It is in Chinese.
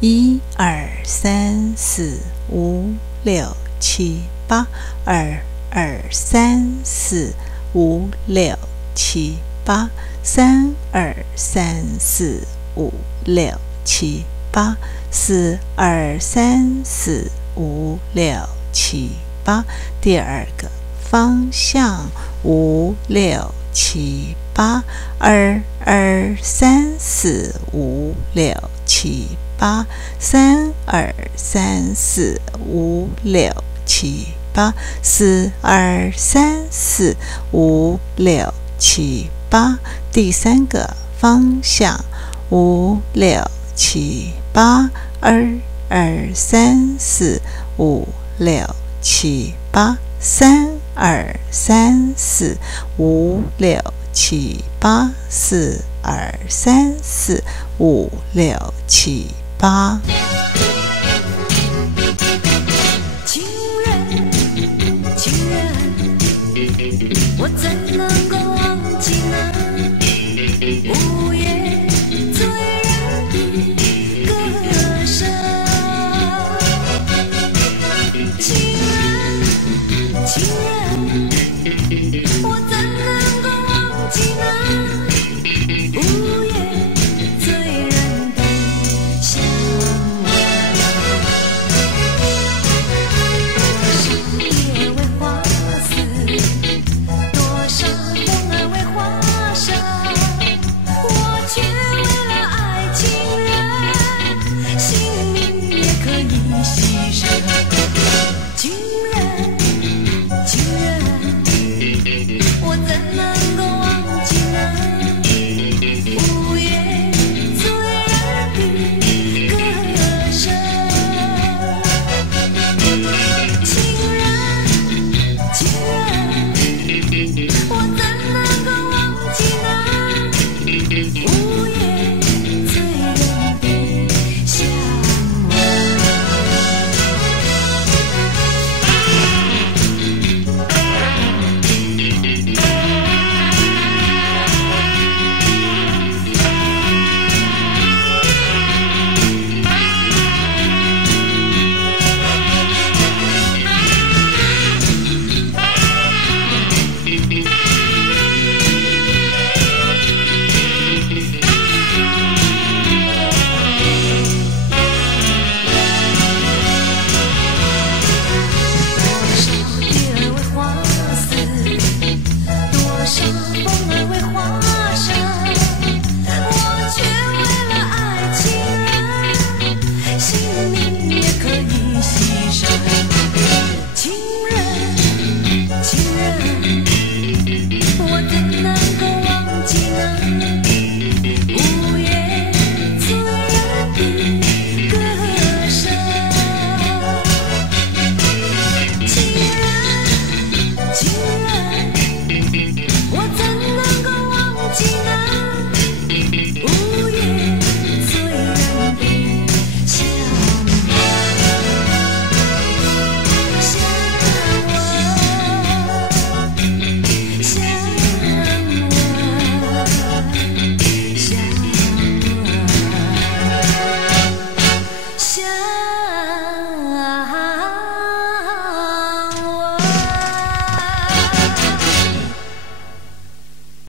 1、2、3、4、5、6、7、8，2、2、3、4、5、6、7、8，3、2、3、4、5、6、7、8，4、2、3、4、5、6、7、8。第二个方向5、6、7、8，2、2、3、4、5、6、7、8，3、2、3、4、5、6、7、8，4、2、3、4、5、6、7、8。第三个方向5、6、7、8，2、2、3、4、5、6、7、8，3、2、3、4、5、6、7、8，4、2、3、4、5、6、7、8。